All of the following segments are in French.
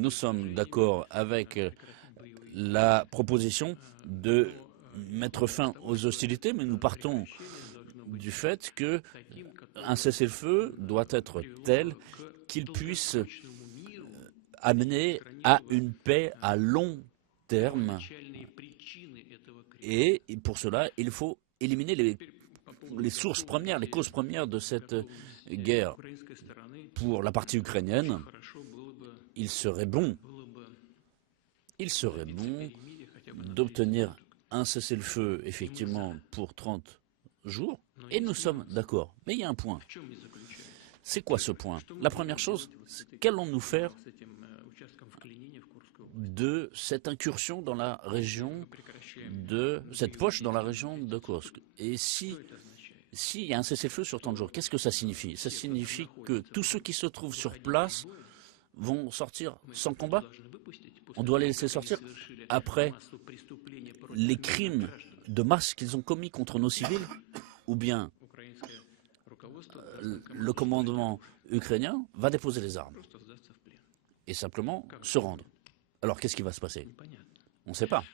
Nous sommes d'accord avec la proposition de mettre fin aux hostilités, mais nous partons du fait qu'un cessez-le-feu doit être tel qu'il puisse amener à une paix à long terme. Et pour cela, il faut éliminer les sources premières, les causes premières de cette guerre. Pour la partie ukrainienne, il serait bon d'obtenir un cessez-le-feu, effectivement, pour 30 jours, et nous sommes d'accord. Mais il y a un point. C'est quoi ce point? La première chose, qu'allons-nous faire de cette incursion dans la région de cette poche dans la région de Kursk? Et s'il y a un cessez-le-feu sur 30 jours, qu'est-ce que ça signifie? Ça signifie que tous ceux qui se trouvent sur place vont sortir sans combat? On doit les laisser sortir après les crimes de masse qu'ils ont commis contre nos civils? Ou bien le commandement ukrainien va déposer les armes et simplement se rendre? Alors qu'est-ce qui va se passer? On ne sait pas.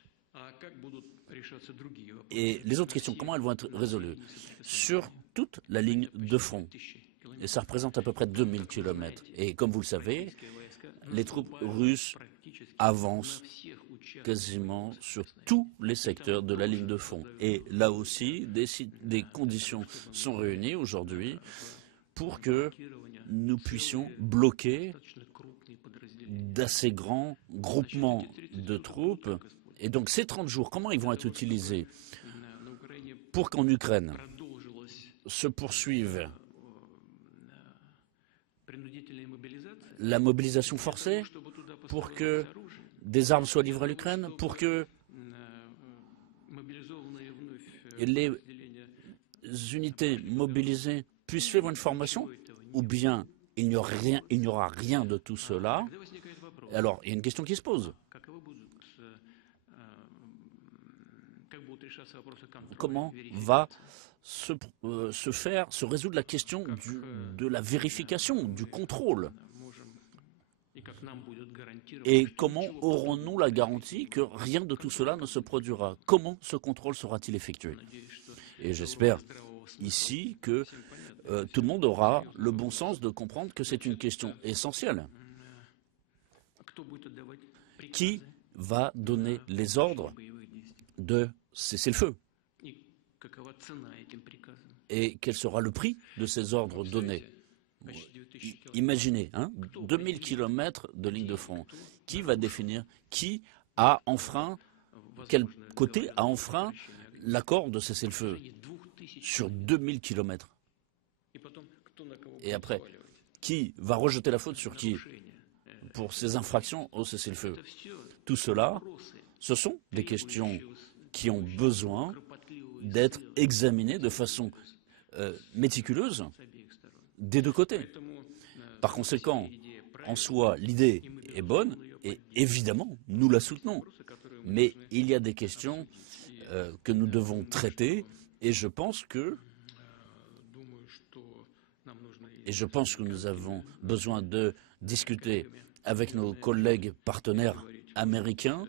Et les autres questions, comment elles vont être résolues? Sur toute la ligne de front, et ça représente à peu près 2000 km. Et comme vous le savez, les troupes russes avancent quasiment sur tous les secteurs de la ligne de front. Et là aussi, des conditions sont réunies aujourd'hui pour que nous puissions bloquer d'assez grands groupements de troupes. Et donc ces 30 jours, comment ils vont être utilisés pour qu'en Ukraine se poursuive la mobilisation forcée, pour que des armes soient livrées à l'Ukraine, pour que les unités mobilisées puissent suivre une formation, ou bien il n'y aura rien de tout cela? Alors, il y a une question qui se pose. Comment va se résoudre la question de la vérification, du contrôle? Et comment aurons-nous la garantie que rien de tout cela ne se produira? Comment ce contrôle sera-t-il effectué? Et j'espère ici que tout le monde aura le bon sens de comprendre que c'est une question essentielle. Qui va donner les ordres de cesser le feu? Et quel sera le prix de ces ordres donnés? Imaginez, 2000 km de ligne de front. Qui va définir qui a enfreint, quel côté a enfreint l'accord de cessez-le-feu sur 2000 km? Et après, qui va rejeter la faute sur qui pour ces infractions au cessez-le-feu? Tout cela, ce sont des questions qui ont besoin d'être examinées de façon méticuleuse des deux côtés. Par conséquent, en soi, l'idée est bonne et évidemment, nous la soutenons. Mais il y a des questions que nous devons traiter et je pense que nous avons besoin de discuter avec nos collègues partenaires américains,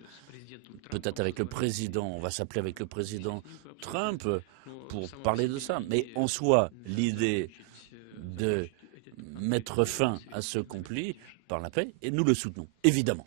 peut-être avec le président, on va s'appeler avec le président Trump pour parler de ça. Mais en soi, l'idée de mettre fin à ce conflit par la paix, et nous le soutenons, évidemment.